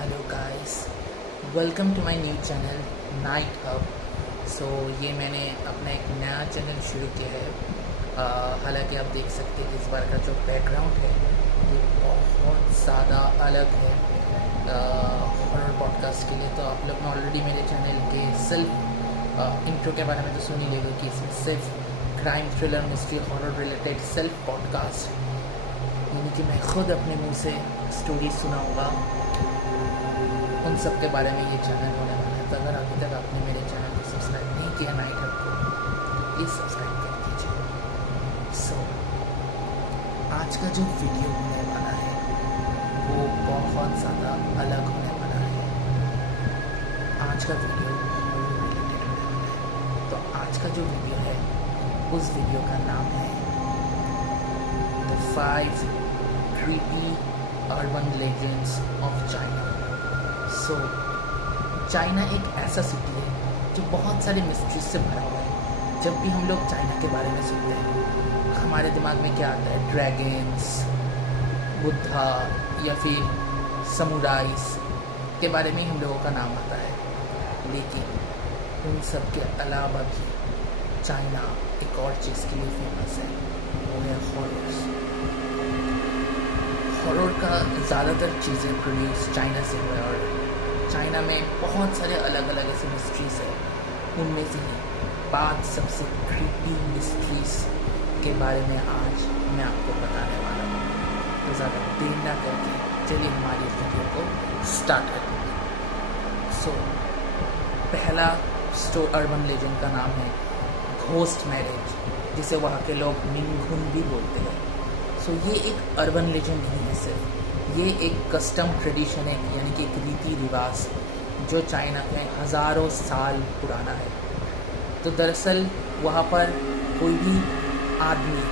Hello guys, welcome to my new channel night hub. ये मैंने अपना एक नया चैनल शुरू किया है। हालांकि आप देख सकते हैं इस बार का जो बैकग्राउंड है ये बहुत ज़्यादा अलग है हॉरर पॉडकास्ट के लिए। तो आप लोग ने ऑलरेडी मेरे चैनल के सेल्फ इंट्रो के बारे में तो सुन ही लेंगे कि इसमें सिर्फ crime thriller mystery horror related self podcast, यानी कि मैं खुद अपने मुंह से स्टोरी सुनाऊंगा, उन सब के बारे में ये चैनल होने वाला है। तो अगर अभी तक आपने मेरे चैनल को सब्सक्राइब नहीं किया नाइट हब को, प्लीज़ सब्सक्राइब कर दीजिए। आज का जो वीडियो होने वाला है वो बहुत ज़्यादा अलग होने वाला है। आज का वीडियो रिलेटेड होने वाला है। तो आज का जो वीडियो है उस वीडियो का नाम है the 5 creepy urban legends of China। China एक ऐसा सिटी है जो बहुत सारी मिस्ट्रीज से भरा हुआ है। जब भी हम लोग चाइना के बारे में सुनते हैं हमारे दिमाग में क्या आता है? ड्रैगन्स, बुद्धा या फिर समुराइज के बारे में हम लोगों का नाम आता है। लेकिन उन सब के अलावा भी चाइना एक और चीज़ के लिए फेमस है, वो है हॉरर्स। हॉरर का ज़्यादातर चीज़ें प्रोड्यूस चाइना से हुआ है और चाइना में बहुत सारे अलग अलग ऐसे मिस्ट्रीज़ है। उनमें से ही 5 सबसे क्रीपी मिस्ट्रीज़ के बारे में आज मैं आपको बताने वाला हूँ। तो ज़्यादा देर ना करके चलिए हमारी इस वीडियो को स्टार्ट करते हैं। पहला अर्बन लेजेंड का नाम है घोस्ट मैरिज, जिसे वहाँ के लोग निंगुन भी बोलते हैं। ये एक अर्बन लेजेंड नहीं है सिर्फ, ये एक कस्टम ट्रेडिशन है, यानी कि एक रीति रिवाज जो चाइना में हज़ारों साल पुराना है। तो दरअसल वहाँ पर कोई भी आदमी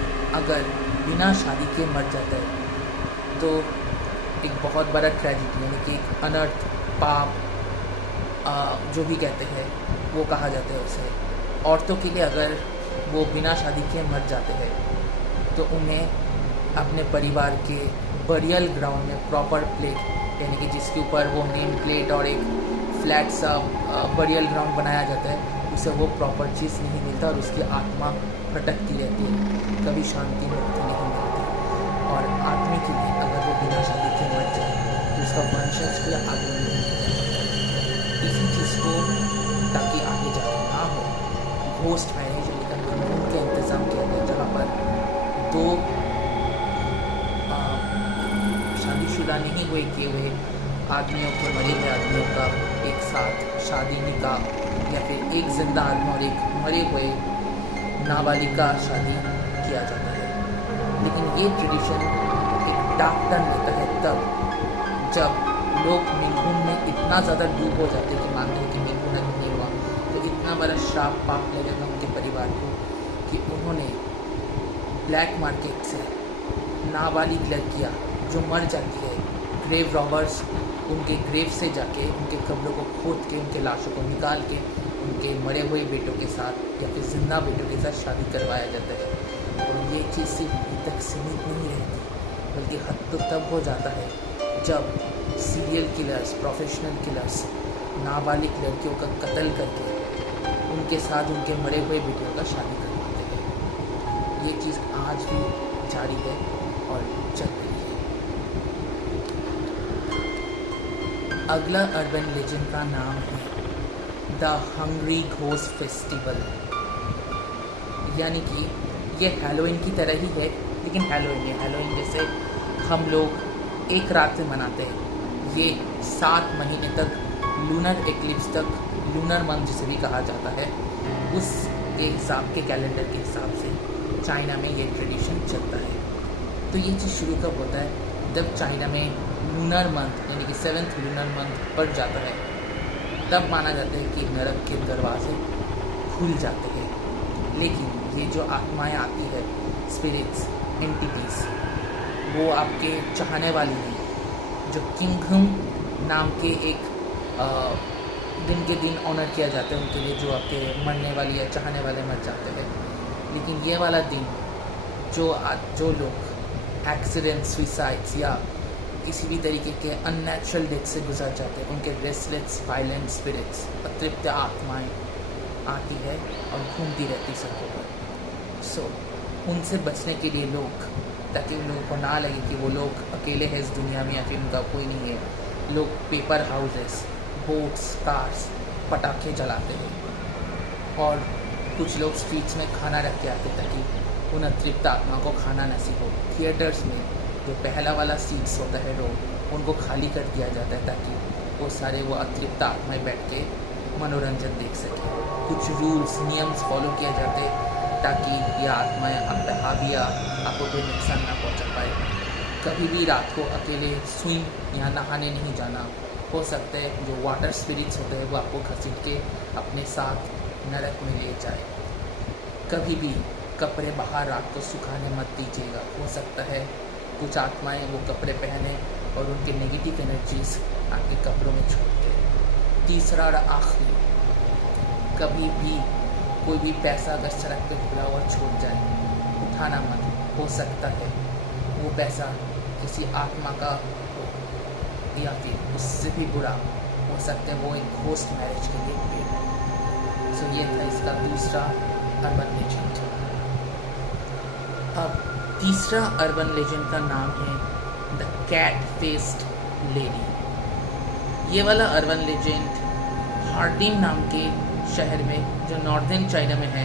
अगर बिना शादी के मर जाता है तो एक बहुत बड़ा ट्रेजिडी, यानी कि एक अनर्थ, पाप, जो भी कहते हैं वो कहा जाता है उसे। औरतों के लिए अगर वो बिना शादी के मर जाते हैं तो उन्हें अपने परिवार के बरियल ग्राउंड में प्रॉपर प्लेट, यानी कि जिसके ऊपर वो नेम प्लेट और एक फ्लैट सा बरियल ग्राउंड बनाया जाता है, उसे वो प्रॉपर चीज़ नहीं मिलता और उसकी आत्मा भटकती रहती है, कभी शांति मुक्ति नहीं मिलती। और आदमी के लिए अगर वो बिना शादी के मर जाए तो उसका वंशज के आगे नहीं मिलता। इसी चीज़ को ताकि आगे जाके ना हो, घोस्ट मैरिज लेकर कानून का इंतज़ाम किया गया, जहाँ पर 2 शादीशुदा नहीं हुए किए हुए आदमियों के, मरे हुए आदमियों का एक साथ शादी, निकाह, या फिर एक जिंदा आदमी और एक मरे हुए नाबालिग का शादी किया जाता है। लेकिन ये ट्रेडिशन एक डार्क टर्न लेता है तब जब लोग मिनहुन में इतना ज़्यादा डूब हो जाते हैं कि मानते हैं कि मिनहुन अभी नहीं हुआ तो इतना बड़ा श्राप पाप लगेगा उनके परिवार को कि उन्होंने ब्लैक मार्केट से नाबालिग लड़कियाँ जो मर जाती है, ग्रेव रॉबर्स उनके ग्रेव से जाके उनके कब्रों को खोद के उनके लाशों को निकाल के उनके मरे हुए बेटों के साथ या फिर जिंदा बेटों के साथ शादी करवाया जाता है। और ये चीज़ सिर्फ अभी तक सीमित नहीं रहती, बल्कि हद तो तब हो जाता है जब सीरियल किलर्स, प्रोफेशनल किलर्स नाबालिग लड़कियों का कत्ल करके उनके साथ उनके मरे हुए बेटियों का शादी करवाते हैं। ये चीज़ आज भी जारी है और चल रही है। अगला अर्बन लेजेंड का नाम है द हंग्री घोस्ट फेस्टिवल, यानी कि ये हैलोवीन की तरह ही है, लेकिन हैलोवीन जैसे हम लोग एक रात में मनाते हैं, ये 7 महीने तक लूनर एक्लिप्स तक, लूनर मंथ जिसे भी कहा जाता है, उस के हिसाब के कैलेंडर के हिसाब से चाइना में ये ट्रेडिशन चलता है। तो ये चीज़ शुरू कब होता है? जब चाइना में लूनर मंथ, यानी कि 7th लूनर मंथ पड़ जाता है, तब माना जाता है कि नरक के दरवाजे खुल जाते हैं। लेकिन ये जो आत्माएं आती है, स्पिरिट्स, एंटिटीज़, वो आपके चाहने वाली नहीं। जो किंगहम नाम के एक दिन के दिन ऑनर किया जाता है उनके लिए, जो आपके मरने वाली या चाहने वाले मर जाते हैं। लेकिन ये वाला दिन जो लोग एक्सीडेंट, सुसाइड्स या किसी भी तरीके के अननेचुरल डेथ से गुजर जाते हैं, उनके रेस्टलेस वायलेंट स्पिरिट्स, अतृप्त आत्माएं आती है और घूमती रहती सड़कों पर। सो उनसे बचने के लिए लोग, ताकि उन लोगों को ना लगे कि वो लोग अकेले हैं इस दुनिया में या फिर उनका कोई नहीं है, लोग पेपर हाउसेस, बोट्स, कार्स, पटाखे जलाते हैं और कुछ लोग स्ट्रीट्स में खाना रख के आते ताकि उन अतृप्त आत्मा को खाना नसीब हो। थिएटर्स में जो पहला वाला सीट्स होता है रोड, उनको खाली कर दिया जाता है ताकि वो अतृप्त आत्माएं बैठ के मनोरंजन देख सकें। कुछ रूल्स, नियम्स फॉलो किए जाते ताकि ये आत्माएं आप पे हाविया आपको कोई नुकसान ना पहुंचा पाए। कभी भी रात को अकेले स्विम या नहाने नहीं जाना। हो सकता है जो वाटर स्पिरिट्स होते हैं वो आपको घसीट के अपने साथ नरक में ले जाए। कभी भी कपड़े बाहर रात को सुखाने मत दीजिएगा। हो सकता है कुछ आत्माएं वो कपड़े पहने और उनके नेगेटिव एनर्जीज आपके कपड़ों में छोड़ दे। तीसरा और आखिरी, कभी भी कोई भी पैसा अगर सड़क पे खुला हुआ छोड़ जाए, उठाना मत। हो सकता है वो पैसा किसी आत्मा का हो या फिर उससे भी बुरा हो सकता है वो एक घोस्ट मैरिज के लिए पेड़ है। सो ये था इसका दूसरा अर्बन लेजेंड। अब तीसरा अर्बन लेजेंड का नाम है द कैट फेस्ड लेडी। ये वाला अर्बन लेजेंड हार्डिन नाम के शहर में जो नॉर्दर्न चाइना में है,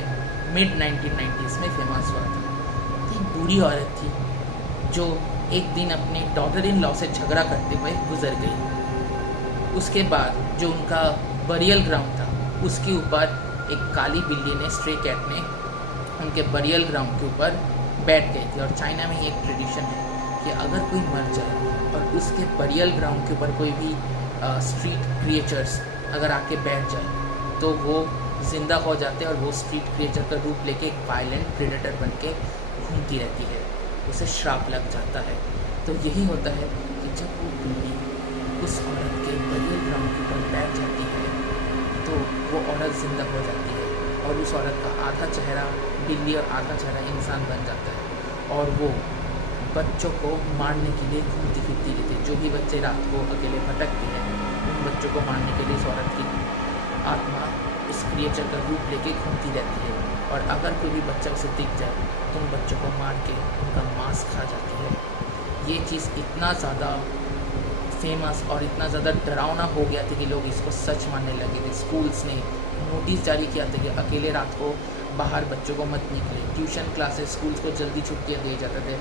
मिड 1990s में फेमस हुआ था। एक बूढ़ी औरत थी जो एक दिन अपने डॉटर इन लॉ से झगड़ा करते हुए गुजर गई। उसके बाद जो उनका बरियल ग्राउंड था उसके ऊपर एक काली बिल्ली ने, स्ट्रे कैट ने उनके बरियल ग्राउंड के ऊपर बैठ गई थी। और चाइना में ये एक ट्रेडिशन है कि अगर कोई मर जाए और उसके बरियल ग्राउंड के ऊपर कोई भी स्ट्रीट क्रिएचर्स अगर आके बैठ जाए तो वो जिंदा हो जाते हैं और वो स्ट्रीट क्रिएचर का रूप लेके एक वायलेंट प्रेडेटर बन के घूमती रहती है, उसे श्राप लग जाता है। तो यही होता है कि जब वो बिल्ली उस औरत के बरियल ग्राउंड के ऊपर बैठ जाती है तो वो औरत जिंदा हो जाती है और उस औरत का आधा चेहरा बिल्ली और आधा चेहरा इंसान बन जाता है और वो बच्चों को मारने के लिए घूमती फिरती रहती है। जो भी बच्चे रात को अकेले भटकते हैं उन बच्चों को मारने के लिए इस औरत की आत्मा इस क्रिएचर का रूप लेके घूमती रहती है और अगर कोई भी बच्चा उसे दिख जाए तो उन बच्चों को मार के उनका मांस खा जाती है। ये चीज़ इतना ज़्यादा फेमस और इतना ज़्यादा डरावना हो गया था कि लोग इसको सच मानने लगे थे। स्कूल्स ने नोटिस जारी किया था कि अकेले रात को बाहर बच्चों को मत निकले। ट्यूशन क्लासेस, स्कूल्स को जल्दी छुट्टियाँ दिए जाते थे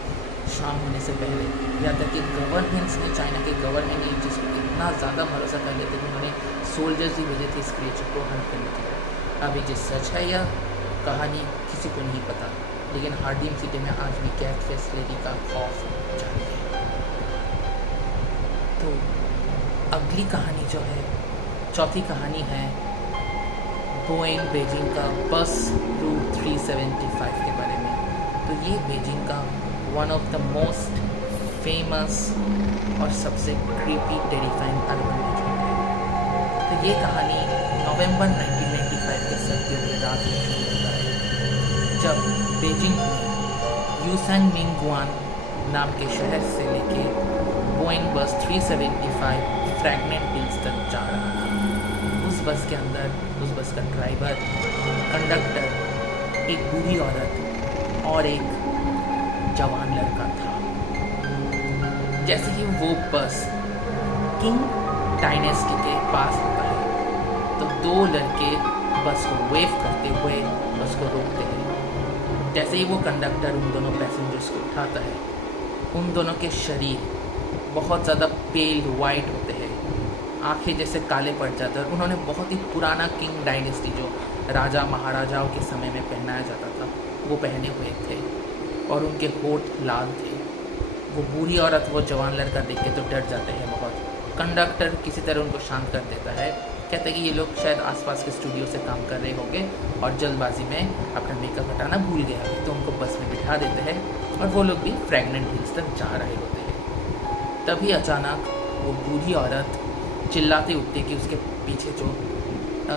शाम होने से पहले। यहाँ तक कि गवर्नमेंट्स ने, चाइना के गवर्नमेंट ने चीज़ को इतना ज़्यादा भरोसा कर लिया था कि उन्होंने सोल्जर्स ही भेजे थे इस क्रिएचर को हंट करने के लिए। अब ये सच है या कहानी किसी को नहीं पता, लेकिन हार्डिन सिटी में आज भी कैट फेस्ड लेडी का खौफ जारी है। तो अगली कहानी जो है, चौथी कहानी है बोइंग बीजिंग का बस रूट 375 के बारे में। तो ये बीजिंग का one of the most famous और सबसे क्रीपी टेरिफाइंग अर्बन लेजेंड है। तो ये कहानी नवंबर 1995 के सर्दियों की रात में शुरू होता है जब बीजिंग में यूसेंग मिंगुआन नाम के शहर से लेके बोइंग बस 375 फ्रैगनेंट हिल्स तक जा रहा था। उस बस के अंदर, उस बस का ड्राइवर, कंडक्टर, एक बूढ़ी औरत और एक जवान लड़का था। जैसे ही वो बस किंग डायनेस्टी के पास होता है तो दो लड़के बस को वेव करते हुए बस को रोकते हैं। जैसे ही वो कंडक्टर उन दोनों पैसेंजर्स को उठाता है, उन दोनों के शरीर बहुत ज़्यादा पेल वाइट होते हैं, आंखें जैसे काले पड़ जाते हैं। और उन्होंने बहुत ही पुराना किंग डायनेस्टी जो राजा महाराजाओं के समय में पहनाया जाता था वो पहने हुए थे और उनके होठ लाल थे। वो बूढ़ी औरत, वो जवान लड़का देख के तो डर जाते हैं बहुत। कंडक्टर किसी तरह उनको शांत कर देता है, कहता है कि ये लोग शायद आसपास के स्टूडियो से काम कर रहे होंगे और जल्दबाजी में अपना मेकअप हटाना भूल गया, तो उनको बस में बिठा देते हैं और वो लोग भी फ्रैगनेंट हिल्स तक जा रहे होते हैं। तभी अचानक वो बूढ़ी औरत चिल्लाते उठते कि उसके पीछे जो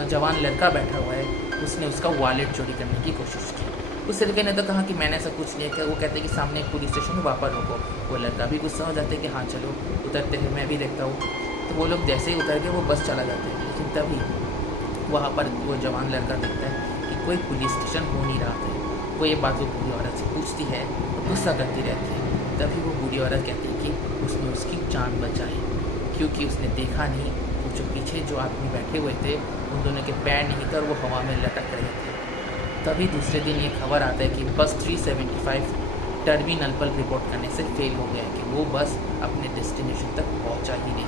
जवान लड़का बैठा हुआ है उसने उसका वॉलेट चोरी करने की कोशिश की। उस लड़के ने तो कहा कि मैंने ऐसा कुछ नहीं किया। वो कहते हैं कि सामने एक पुलिस स्टेशन है, वहाँ पर रोको। वो लड़का भी गुस्सा हो जाता है कि हाँ चलो उतरते हैं, मैं भी देखता हूँ। तो वो लोग जैसे ही उतर के वो बस चला जाते हैं। लेकिन तभी वहाँ पर वो जवान लड़का देखता है कि कोई पुलिस स्टेशन हो नहीं रहा था। वो ये बात वो बूढ़ी औरत से पूछती है और गुस्सा करती रहती है। तभी वो बूढ़ी औरत कहती है कि उसने उसकी जान बचाई, क्योंकि उसने देखा नहीं वो जो पीछे जो आदमी बैठे हुए थे उन दोनों के पैर नहीं थे और वो हवा में लटक रहे थे। तभी दूसरे दिन ये खबर आता है कि बस 375 टर्मिनल पर रिपोर्ट करने से फेल हो गया है, कि वो बस अपने डेस्टिनेशन तक पहुंचा ही नहीं।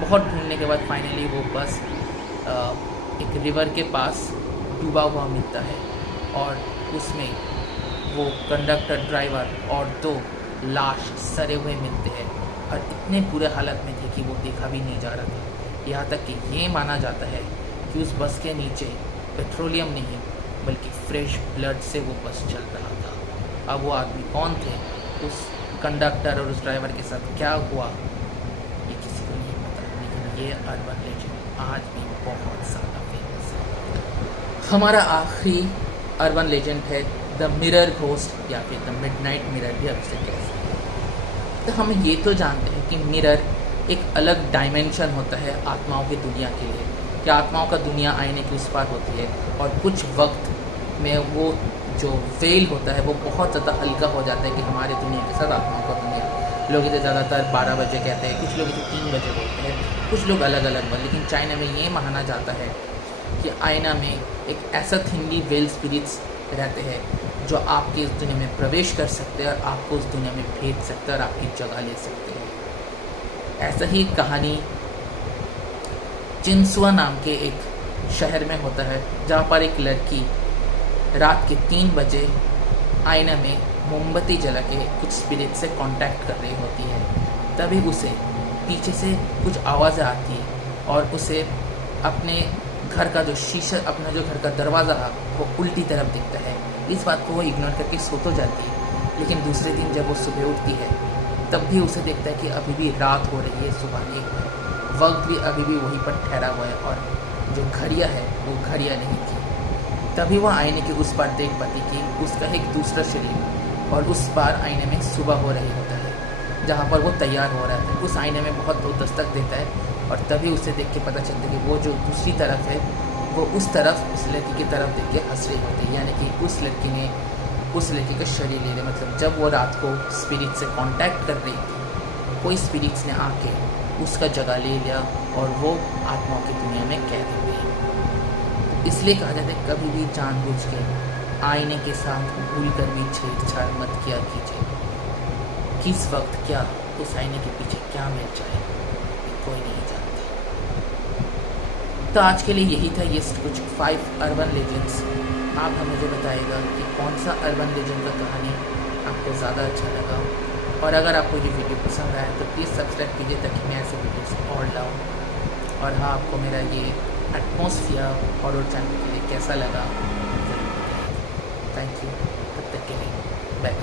बहुत ढूंढने के बाद फाइनली वो बस एक रिवर के पास डूबा हुआ मिलता है और उसमें वो कंडक्टर, ड्राइवर और 2 लाश सड़े हुए मिलते हैं और इतने बुरे हालत में थे कि वो देखा भी नहीं जा रहा था। यहाँ तक कि ये माना जाता है कि उस बस के नीचे पेट्रोलियम नहीं बल्कि फ्रेश ब्लड से वो बस चल रहा था। अब वो आदमी कौन थे, उस कंडक्टर और उस ड्राइवर के साथ क्या हुआ, ये किसी को नहीं पता। लेकिन ये अर्बन लेजेंड आज भी बहुत ज़्यादा फेमस है। हमारा आखिरी अर्बन लेजेंड है द मिरर घोस्ट, या फिर द मिडनाइट मिरर भी आप इसे कह सकते हैं। तो हम ये तो जानते हैं कि मिरर एक अलग डायमेंशन होता है आत्माओं की दुनिया के लिए, कि आत्माओं का दुनिया आईने के उस पार होती है और कुछ वक्त में वो जो वेल होता है वो बहुत ज़्यादा हल्का हो जाता है कि हमारे दुनिया के साथ आत्माओं का दुनिया। लोग इसे ज़्यादातर 12 बजे कहते हैं, कुछ लोग इसे 3 बजे बोलते हैं, कुछ लोग अलग अलग बात। लेकिन चाइना में ये माना जाता है कि आईना में एक ऐसा थिनली वेल स्पिरिट्स रहते हैं जो आपकी इस दुनिया में प्रवेश कर सकते हैं और आपको उस दुनिया में भेज सकते हैं और आपकी जगह ले सकते हैं। ऐसा ही एक कहानी चिंसुआ नाम के एक शहर में होता है, जहाँ पर एक लड़की रात के 3 बजे आईना में मोमबत्ती जला के कुछ स्पिरिट से कांटेक्ट कर रही होती है। तभी उसे पीछे से कुछ आवाज़ें आती है और उसे अपने घर का जो शीशा, अपना जो घर का दरवाज़ा है वो उल्टी तरफ दिखता है। इस बात को वो इग्नोर करके सो तो जाती है, लेकिन दूसरे दिन जब वो सुबह उठती है तब भी उसे देखता है कि अभी भी रात हो रही है, सुबह नहीं हुआ है, वक्त भी अभी भी वहीं पर ठहरा हुआ है और जो घड़ियाँ है वो घड़ियाँ नहीं थी। तभी वह आईने के उस पार देख पाती कि उसका एक दूसरा शरीर और उस पार आईने में सुबह हो रही होता है, जहाँ पर वो तैयार हो रहा है। उस आईने में बहुत दस्तक देता है और तभी उसे देख के पता चलता है कि वो जो दूसरी तरफ है वो उस तरफ उस लड़की की तरफ देख के हंस रही होती है, यानी कि उस लड़की ने उस लड़की का शरीर ले लिया। मतलब जब वो रात को स्पिरिट से कांटेक्ट कर रही थी, कोई स्पिरिट्स ने आके उसका जगह ले लिया और वो आत्माओं की दुनिया में कैद हो गई। इसलिए कहा जाता है कभी भी जानबूझ के आईने के साथ भूल कर भी छेड़छाड़ मत किया कीजिए। किस वक्त क्या उस आईने के पीछे क्या मिल जाए कोई नहीं जानता। तो आज के लिए यही था, ये कुछ 5 अर्बन लेजेंड्स। आप हमें जो बताइएगा कि कौन सा अर्बन लेजेंड का कहानी आपको ज़्यादा अच्छा लगा, और अगर आपको ये वीडियो पसंद आया तो प्लीज़ सब्सक्राइब कीजिए ताकि मैं ऐसे वीडियोस और लाऊँ। और हाँ, आपको मेरा ये एटमॉस्फेयर हॉरर चैनल के लिए कैसा लगा, थैंक यू। तब तक के लिए बाय बाय।